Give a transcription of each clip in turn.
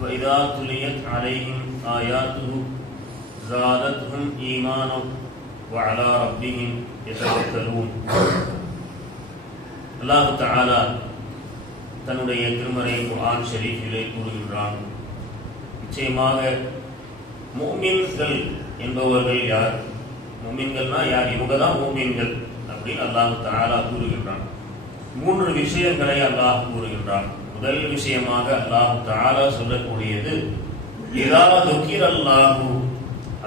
وإذا تليت عليهم آياته زادتهم إيمانا وعلى ربهم يتوكلون அல்லாஹு தஆலா தன்னுடைய திருமறை குர்ஆன் ஷரீஃபிலே கூறுகின்றான் நிச்சயமாக மூமின்கள் என்பவர்கள் யார் மூமின்கள்னா யார் இவங்க தான் மூமின்கள் அப்படின்னு அல்லாஹு தஆலா கூறுகின்றான் மூன்று விஷயங்களை அல்லாஹ் கூறுகின்றான் முதல் விஷயமாக அல்லாஹு தஆலா சொல்லக்கூடியது இதா துக்கீர் அல்லாஹு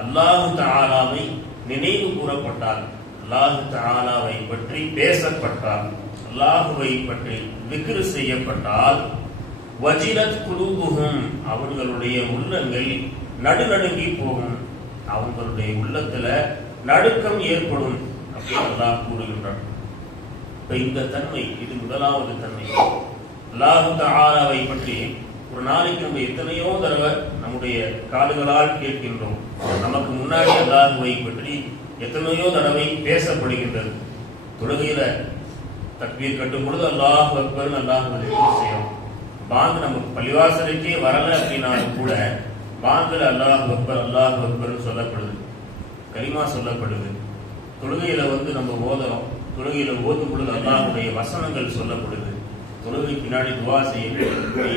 அல்லாஹு தஆலாவை நினைவு கூறப்பட்டார் அல்லாஹு தஆலாவை பற்றி பேசப்பட்டார் அல்லாஹுவை பற்றி விக்ரு செய்யப்பட்டால் வஜிரத் குலூபுகும் அவர்களுடைய உள்ளங்கள் நடுநடுங்கி போகும். அவங்களுடைய உள்ளத்துல நடுக்கம் ஏற்படும் அப்படின்னு அல்லாஹ் கூறுகின்றான். இப்ப இந்த தன்மை இது முதலாவது தன்மை. அல்லாஹு தஆலாவை பற்றி ஒரு நாளைக்கு நம்ம எத்தனையோ தடவை நம்முடைய காதுகளால் கேட்கின்றோம். நமக்கு முன்னாடி அல்லாஹுவை பற்றி எத்தனையோ தடவை பேசப்படுகின்றது. தொழுகையில தக்பீர் கட்டும் பொழுது அல்லாஹ் அக்பர் அல்லாஹ் செய்யும் பாங்கு நம்ம பள்ளிவாசலுக்கே வரல அப்படின்னாலும் கூட பாங்குல அல்லாஹ் அக்பர் அல்லாஹ் அக்பர் சொல்லப்படுது. கரிமா சொல்லப்படுது. தொழுகையில வந்து நம்ம ஓதுறோம் தொழுகையில ஓதும் பொழுது அல்லாஹுடைய வசனங்கள் சொல்லப்படுது. தொழுகைக்கு பின்னாடி துவா செய்யுங்கள்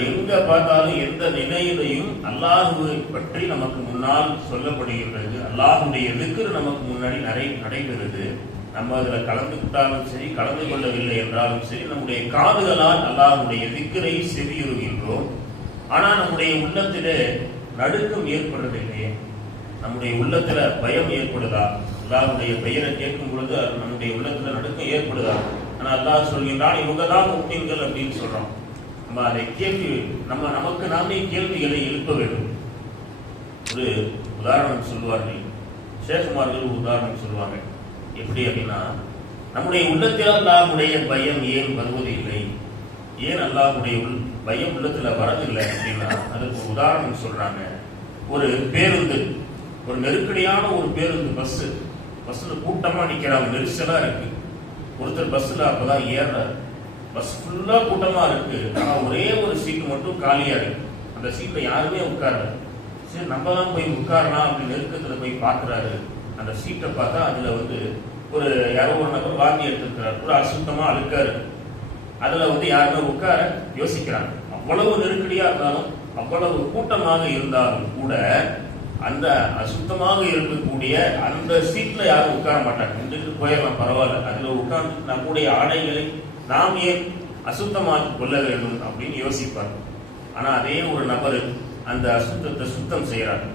எங்க பார்த்தாலும் எந்த நிலையிலையும் அல்லாஹுவை பற்றி நமக்கு முன்னால் சொல்லப்படுகின்றது. அல்லாஹுடைய விக்கிரு நமக்கு முன்னாடி நடை நடைபெறுது. நம்ம அதுல கலந்துக்கிட்டாலும் சரி கலந்து கொள்ளவில்லை என்றாலும் சரி நம்முடைய காதுகளால் அல்லாஹுடைய விக்கிரை செவியுறுகின்றோம். ஆனா நம்முடைய உள்ளத்திலே நடுக்கம் ஏற்படுறதில்லையே. நம்முடைய உள்ளத்துல பயம் ஏற்படுதா? அல்லாஹுடைய பெயரை கேட்கும் பொழுது அது நம்முடைய உள்ளத்துல நடுக்கம் ஏற்படுதா? ஆனா அல்லாஹ் சொல்கின்றான் இவங்க தான் முக்மீன்கள் அப்படின்னு சொல்றோம் நம்ம அதை கேள்வி நம்ம நமக்கு நாமே கேள்விகளை எழுப்ப வேண்டும். ஒரு உதாரணம் சொல்லுவார்கள். சேகுமார்கள் உதாரணம் சொல்லுவாங்க. எப்படி அப்படின்னா நம்முடைய உள்ளத்தில் அல்லாஹுடைய பயம் ஏன் வருவது இல்லை? ஏன் அல்லாஹுடைய உள் பயம் உள்ளத்தில் வரதில்லை அப்படின்னா அதுக்கு உதாரணம் சொல்றாங்க. ஒரு பேருந்து ஒரு நெருக்கடியான ஒரு பேருந்து பஸ் பஸ்ல கூட்டமா நிக்கிறாங்க நெரிசலா இருக்கு. ஒருத்தர் பஸ்ல அப்பதான் ஏறுறாரு. பஸ் ஃபுல்லா கூட்டமா இருக்கு. ஆனா ஒரே ஒரு சீட்டு மட்டும் காலியா இருக்கு. அந்த சீட்ல யாருமே உட்காரல. சரி நம்ம தான் போய் உட்காரலாம் அப்படி நெருக்கத்துல போய் பாக்குறாரு. அந்த சீட்டை பார்த்தா அதுல வந்து ஒரு யாரோ ஒரு நபர் வாந்தி எடுத்திருக்கிறார். ஒரு அசுத்தமா அழுக்காரு. அதுல வந்து யாருமே உட்கார யோசிக்கிறாங்க. அவ்வளவு நெருக்கடியா இருந்தாலும் அவ்வளவு கூட்டமாக இருந்தாலும் கூட அந்த அசுத்தமாக இருக்கக்கூடிய அந்த சீட்ல யாரும் உட்கார மாட்டாங்க. இன்றைக்கு போயிடலாம் பரவாயில்ல. அதுல உட்கார்ந்து நம்முடைய ஆடைகளை நாம் ஏன் அசுத்தமாக கொள்ள வேண்டும் அப்படின்னு யோசிப்பார் ஆனா அதே ஒரு நபர் அந்த அசுத்தத்தை சுத்தம் செய்யறாங்க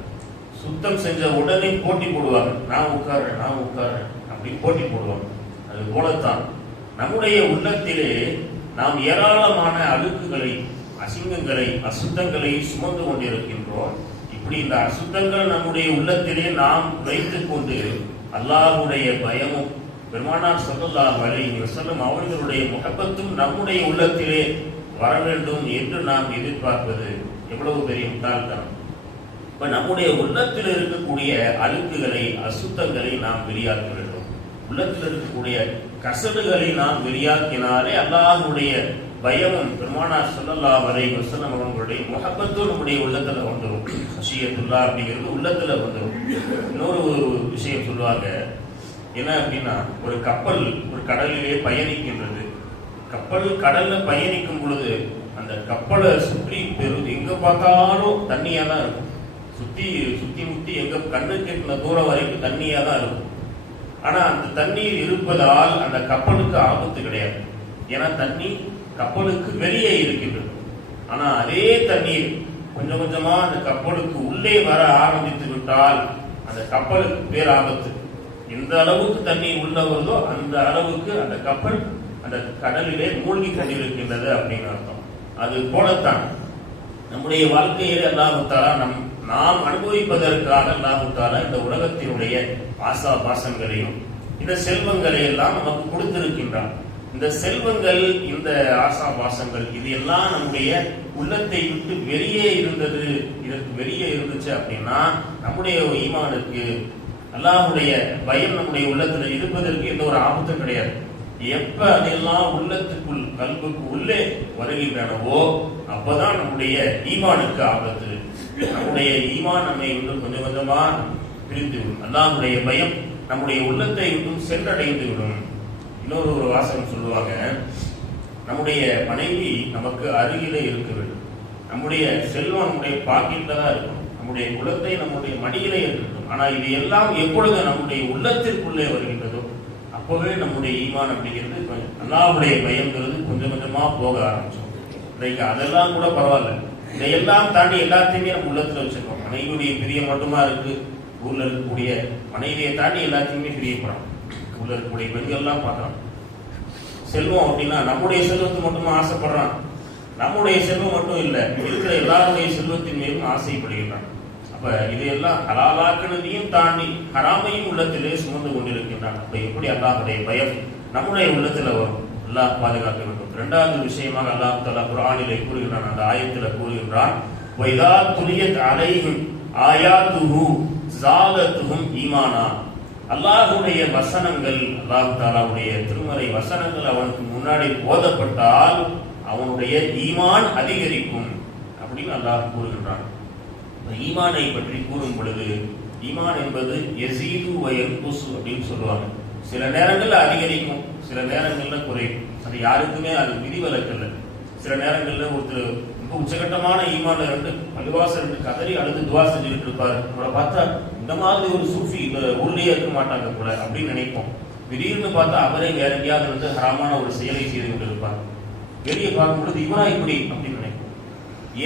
சுத்தம் செஞ்ச உடனே போட்டி போடுவாங்க. நான் உட்கார்றேன் நான் உட்கார்றேன் அப்படின்னு போட்டி போடுவாங்க. அது போலத்தான் நம்முடைய உள்ளத்திலே நாம் ஏராளமான அழுக்குகளை அசிங்கங்களை அசுத்தங்களை சுமந்து கொண்டிருக்கின்றோம். இப்படி இந்த அசுத்தங்கள் நம்முடைய உள்ளத்திலே நாம் வைத்துக் கொண்டு அல்லாஹுடைய பயமும் பெருமானார் ஸல்லல்லாஹு அலைஹி செல்லும் அவர்களுடைய முகப்பத்தும் நம்முடைய உள்ளத்திலே வர வேண்டும் என்று நாம் எதிர்பார்ப்பது எவ்வளவு பெரிய முட்டாள்தான் இப்ப நம்முடைய உள்ளத்தில் இருக்கக்கூடிய அழுக்குகளை அசுத்தங்களை நாம் வெளியாக்க வேண்டும். உள்ளத்தில் இருக்கக்கூடிய கசடுகளை நாம் வெளியாக்கினாலே அல்லாஹுடைய பயமும் பெருமானார் சொல்லல்லா வரை வசனம் அவங்களுடைய முகப்பத்தும் நம்முடைய உள்ளத்துல வந்துடும் ஹஷியத்துல்லா அப்படிங்கிறது உள்ளத்துல வந்துடும் இன்னொரு ஒரு விஷயம் சொல்லுவாங்க. என்ன அப்படின்னா ஒரு கப்பல் ஒரு கடலிலே பயணிக்கின்றது. கப்பல் கடல்ல பயணிக்கும் பொழுது அந்த கப்பலை சுற்றி பெரு எங்க பார்த்தாலும் தண்ணியா தான் இருக்கும். சுத்தி சுத்தி முத்தி எங்க கண்ணு கேட்கிற தூரம் வரைக்கும் தண்ணியா தான் இருக்கும். ஆனா அந்த தண்ணீர் இருப்பதால் அந்த கப்பலுக்கு ஆபத்து கிடையாது. ஏன்னா தண்ணி கப்பலுக்கு வெளியே இருக்கின்றது. ஆனா அதே தண்ணீர் கொஞ்சம் கொஞ்சமா அந்த கப்பலுக்கு உள்ளே வர ஆரம்பித்து விட்டால் அந்த கப்பலுக்கு பேர் ஆபத்து. எந்த அளவுக்கு தண்ணீர் உள்ள வருதோ அந்த அளவுக்கு அந்த கப்பல் அந்த கடலிலே மூழ்கி கொண்டிருக்கின்றது அப்படின்னு அர்த்தம். அது போலத்தான். நம்முடைய வாழ்க்கையிலே அல்லாஹுத்தாலா நம் நாம் அனுபவிப்பதற்காக அல்லாஹுத்தாலா இந்த உலகத்தினுடைய ஆசா பாசங்களையும் இந்த செல்வங்களை எல்லாம் நமக்கு கொடுத்திருக்கின்றான். இந்த செல்வங்கள் இந்த ஆசா பாசங்கள் இது எல்லாம் நம்முடைய உள்ளத்தை விட்டு வெளியே இருந்தது இதற்கு வெளியே இருந்துச்சு அப்படின்னா நம்முடைய ஈமானுக்கு அல்லாஹுடைய பயம் நம்முடைய உள்ளத்துல இருப்பதற்கு எந்த ஒரு ஆபத்தும் கிடையாது. எப்ப அதெல்லாம் உள்ளத்துக்குள் கல்புக்கு உள்ளே வருகின்றனவோ அப்பதான் நம்முடைய ஈமானுக்கு ஆபத்து. நம்முடைய ஈமான் நம்மை வந்து கொஞ்சம் கொஞ்சமா பிரிந்து அல்லாஹுடைய பயம் நம்முடைய உள்ளத்தை விட்டும் சென்றடைந்து விடும். இன்னொரு ஒரு வாசகம் சொல்லுவாங்க நம்முடைய மனைவி நமக்கு அருகிலே இருக்க வேண்டும் நம்முடைய செல்வம் நம்முடைய பாக்கெட்ல தான் இருக்கும். நம்முடைய குலத்தை நம்முடைய மடியிலே இருக்கட்டும். ஆனால் இது எல்லாம் எப்பொழுது நம்முடைய உள்ளத்திற்குள்ளே வருகின்றதோ அப்போவே நம்முடைய ஈமான் அப்படிங்கிறது அல்லாவுடைய பயங்கிறது கொஞ்சம் கொஞ்சமாக போக ஆரம்பிச்சோம் இன்றைக்கு அதெல்லாம் கூட பரவாயில்ல. இதையெல்லாம் தாண்டி எல்லாத்தையுமே நம்ம உள்ளத்தில் வச்சிருக்கோம். மனைவியுடைய பிரியம் மட்டுமா இருக்கு? ஊரில் இருக்கக்கூடிய மனைவியை தாண்டி எல்லாத்தையுமே பிரியப்படுறான் உள்ள இருக்கக்கூடிய பெண்கள்லாம் பார்க்குறான் செல்வம் அப்படின்னா நம்முடைய செல்வத்தை மட்டும் ஆசைப்படுறான். நம்முடைய செல்வம் மட்டும் இல்லை இருக்கிற எல்லாருடைய செல்வத்தின் மேலும் ஆசைப்படுகின்றான். அப்ப இதையெல்லாம் ஹலாலாக்கினதையும் தாண்டி ஹராமையும் உள்ளத்திலே சுமந்து கொண்டிருக்கின்றான். அப்ப எப்படி அல்லாஹுடைய பயம் நம்முடைய உள்ளத்துல வரும்? அல்லாஹ் பாதுகாக்க வேண்டும். இரண்டாவது விஷயமாக அல்லாஹ் தலா குரானிலே கூறுகின்றான். அந்த ஆயத்துல கூறுகின்றான் வைதா துலியத் ஆயா ஆயாத்துஹு ஜாதத்துகும் ஈமானா. அல்லாஹுடைய வசனங்கள் அல்லாஹ் தாலாவுடைய திருமறை வசனங்கள் அவனுக்கு முன்னாடி போதப்பட்டால் அவனுடைய ஈமான் அதிகரிக்கும் அப்படின்னு அல்லாஹ் கூறுகின்றான். ஈமானை பற்றி கூறும் பொழுது ஈமான் என்பது எசீது வயல் குசு அப்படின்னு சொல்லுவாங்க. சில நேரங்களில் அதிகரிக்கும் சில நேரங்களில் குறையும். அது யாருக்குமே அது விதிவிலக்கல்ல சில நேரங்களில் ஒருத்தர் ரொம்ப உச்சகட்டமான ஈமான்ல ரெண்டு பள்ளிவாசல் ரெண்டு கதறி அழுது துவா செஞ்சுட்டு இருப்பாரு. அவரை பார்த்தா இந்த மாதிரி ஒரு சூஃபி இந்த ஊர்லயே இருக்க மாட்டாங்க போல அப்படின்னு நினைப்போம். திடீர்னு பார்த்தா அவரே வேற எங்கேயாவது வந்து ஹராமான ஒரு செயலை செய்து கொண்டு இருப்பார் வெளியே பார்க்கும் பொழுது இவரா இப்படி அப்படின்னு நினைப்போம்.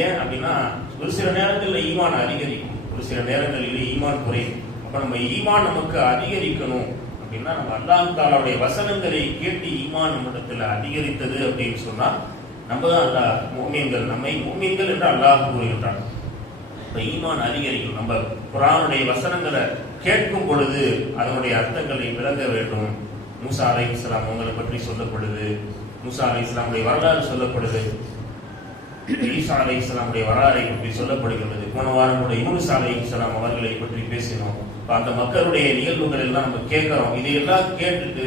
ஏன் அப்படின்னா ஒரு சில நேரங்களில் ஈமான் அதிகரிக்கும். ஒரு சில நேரங்களில் ஈமான் குறையும். அப்போ நம்ம ஈமான் நமக்கு அதிகரிக்கணும் அப்படின்னா நம்ம அல்லாஹ் தாலாவுடைய வசனங்களை கேட்டு ஈமான் நம்மிடத்துல அதிகரித்தது அப்படின்னு சொன்னால் நம்ம தான் அல்லாஹ் மூமியங்கள் நம்மை மூமியங்கள் என்று அல்லாஹ் கூறுகின்றான். இப்போ ஈமான் அதிகரிக்கும். நம்ம குரானுடைய வசனங்களை கேட்கும் பொழுது அதனுடைய அர்த்தங்களை விளங்க வேண்டும். மூசா அலை இஸ்லாம் அவங்களை பற்றி சொல்லப்படுது. மூசா அலை இஸ்லாமுடைய வரலாறு சொல்லப்படுது. ஈசா அலை இஸ்லாமுடைய வரலாறை பற்றி சொல்லப்படுகின்றது. போன வாரம் கூட யூனிஸ் அலை இஸ்லாம் அவர்களை பற்றி பேசினோம். அந்த மக்களுடைய நிகழ்வுகள் எல்லாம் நம்ம கேட்கிறோம். இதையெல்லாம் கேட்டுட்டு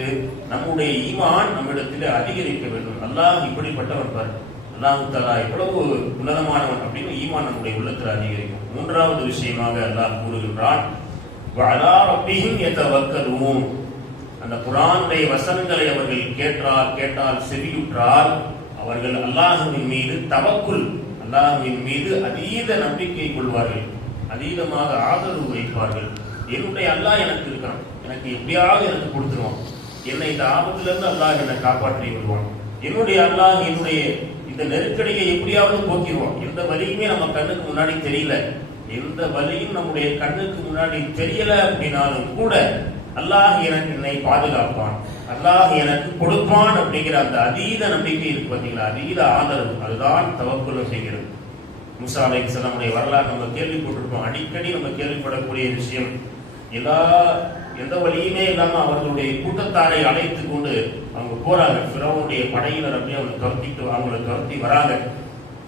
நம்முடைய ஈமான் நம்மிடத்தில் அதிகரிக்க வேண்டும். அல்லாஹ் இப்படிப்பட்டவன் பாரு. அல்லாஹு தலா எவ்வளவு உன்னதமானவன் அப்படின்னு ஈமான் நம்முடைய உள்ளத்தில் அதிகரிக்கும். மூன்றாவது விஷயமாக அல்லாஹ் கூறுகின்றான் அந்த குரானுடைய வசனங்களை அவர்கள் கேட்டால் கேட்டால் செவியுற்றால் அவர்கள் அல்லாஹுவின் மீது தவக்குள் அல்லாஹுவின் மீது அதீத நம்பிக்கை கொள்வார்கள். அதீதமாக ஆதரவு வைப்பார்கள். என்னுடைய அல்லாஹ் எனக்கு இருக்கான். எனக்கு எப்படியாவது எனக்கு கொடுத்துருவான். என்னை இந்த ஆபத்திலிருந்து அல்லாஹ் என்னை காப்பாற்றி விடுவான். என்னுடைய அல்லாஹ் என்னுடைய இந்த நெருக்கடியை எப்படியாவது போக்கிடுவான். எந்த வழியுமே நம்ம கண்ணுக்கு முன்னாடி தெரியல. எந்த வழியும் நம்முடைய கண்ணுக்கு முன்னாடி தெரியல அப்படின்னாலும் கூட அல்லாஹ் எனக்கு என்னை பாதுகாப்பான். அல்லாஹ் எனக்கு கொடுப்பான் அப்படிங்கிற அந்த அதீத நம்பிக்கை இருக்கு பார்த்தீங்களா அதீத ஆதரவு. அதுதான் தவக்குலம் செய்கிறது. முசா அலை இஸ்லாமுடைய வரலாறு நம்ம கேள்விப்பட்டிருப்போம். அடிக்கடி நம்ம கேள்விப்படக்கூடிய விஷயம் எல்லா எந்த வழியுமே இல்லாம அவர்களுடைய கூட்டத்தாரை அழைத்து கொண்டு அவங்க போறாங்க. பிறவனுடைய படையினர் அப்படியே அவங்க துரத்திட்டு அவங்கள துரத்தி வராங்க.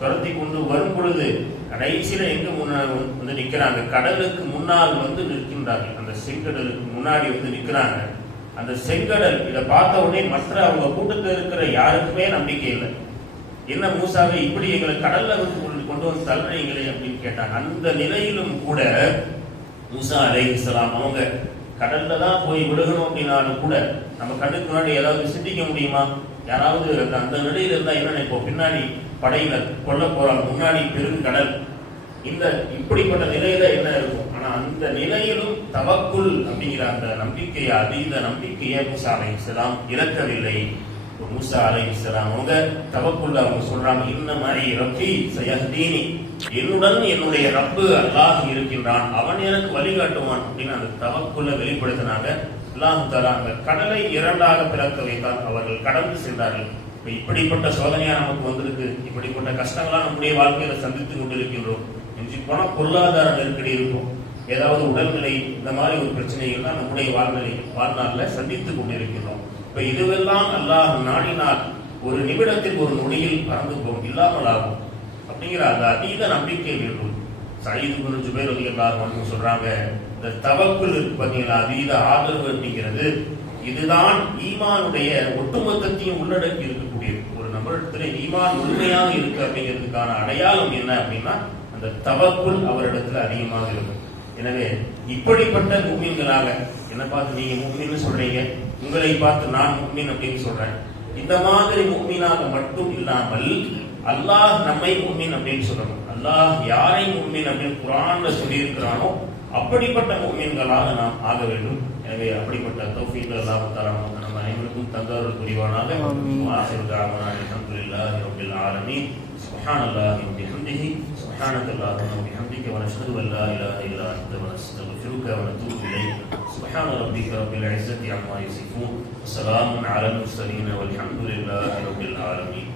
துரத்தி கொண்டு வரும் பொழுது கடைசியில எங்க முன்ன வந்து நிக்கிறாங்க? கடலுக்கு முன்னால் வந்து நிற்கின்றார்கள். அந்த செங்கடலுக்கு முன்னாடி வந்து நிக்கிறாங்க அந்த செங்கடல் இதை பார்த்த உடனே மற்ற அவங்க கூட்டத்தில் இருக்கிற யாருக்குமே நம்பிக்கை இல்லை. என்ன மூசாவை இப்படி எங்களை கடல்ல வந்து கொண்டு- கொண்டு வந்து தள்ளுறீங்களே அப்படின்னு கேட்டாங்க. அந்த நிலையிலும் கூட மூசா அலை இஸ்லாம் அவங்க கடல்ல தான் போய் விழுகணும் அப்படின்னாலும் கூட நம்ம கண்ணுக்கு முன்னாடி ஏதாவது சிந்திக்க முடியுமா? யாராவது அந்த அந்த நிலையில இருந்தா என்ன நினைப்போம்? பின்னாடி படையினர் கொல்ல போறாங்க. முன்னாடி பெருங்கடல் இந்த இப்படிப்பட்ட நிலையில என்ன இருக்கும்? ஆனா அந்த நிலையிலும் தவக்குள் அப்படிங்கிற அந்த நம்பிக்கையை அதீத நம்பிக்கையை மூசா அலை இஸ்லாம் இழக்கவில்லை. மூசா அலை இஸ்லாம் அவங்க தவக்குள்ள அவங்க சொல்றாங்க இன்ன மாதிரி ரப்பி சயஹ்தீனி என்னுடன் என்னுடைய ரப்பு அல்லாஹ் இருக்கின்றான். அவன் எனக்கு வழிகாட்டுவான். அப்படின்னு அந்த தவக்குள்ள வெளிப்படுத்தினாங்க. அல்லாஹு தாலா அந்த கடலை இரண்டாக பிறக்க வைத்தால் அவர்கள் கடந்து சென்றார்கள். இப்படிப்பட்ட சோதனையா நமக்கு வந்திருக்கு. இப்படிப்பட்ட கஷ்டங்களா நம்முடைய வாழ்க்கையில சந்தித்துக் கொண்டிருக்கின்றோம். மிஞ்சி போனா பொருளாதார நெருக்கடி இருக்கும். ஏதாவது உடல்நிலை இந்த மாதிரி ஒரு பிரச்சனைகள்லாம் நம்முடைய வாழ்நிலை வாழ்நாளில் சந்தித்துக் கொண்டிருக்கிறோம் இப்ப இதுவெல்லாம் அல்லாஹ் நாடினால் ஒரு நிமிடத்தில் ஒரு நொடியில் பறந்து போகும் இல்லாமல் ஆகும். அப்படிங்கிற அந்த அதீத நம்பிக்கை வேண்டும். சயீது குரு ஜுபேர் அலி அல்லாஹ் சொல்றாங்க இந்த தவக்குள் இருக்கு பார்த்தீங்களா அதீத ஆதரவு அப்படிங்கிறது இதுதான் ஈமானுடைய ஒட்டுமொத்தத்தையும் உள்ளடக்கி இருக்கக்கூடியது. ஒரு நபரிடத்துல ஈமான் உண்மையாக இருக்கு அப்படிங்கிறதுக்கான அடையாளம் என்ன அப்படின்னா அந்த தவக்குள் அவரிடத்தில் அதிகமாக இருக்கும். எனவே இப்படிப்பட்ட முக்மீன்களாக என்ன பார்த்து நீங்க முக்மீன் சொல்றீங்க உங்களை பார்த்து நான் முக்மீன் அப்படின்னு சொல்றேன். இந்த மாதிரி முக்மீனாக மட்டும் இல்லாமல் அல்லாஹ் நம்மை முக்மீன் அப்படின்னு சொல்லணும். அல்லாஹ் யாரை முக்மீன் அப்படின்னு குரான்ல சொல்லி அப்படிப்பட்ட முக்மீன்களாக நாம் ஆக வேண்டும். எனவே அப்படிப்பட்ட தௌஃபீக் அல்லாஹ் தஆலா நமக்கு நம்ம அனைவருக்கும் தந்தருள் புரிவானாக. ஆமீன். வாஹிரு سبحان الله وبحمده سبحانك اللهم وبحمدك ونشهد أن لا إله إلا أنت ونستغفرك ونتوب إليك. سبحان ربك رب العزة عما يصفون وسلام على المرسلين والحمد لله رب العالمين.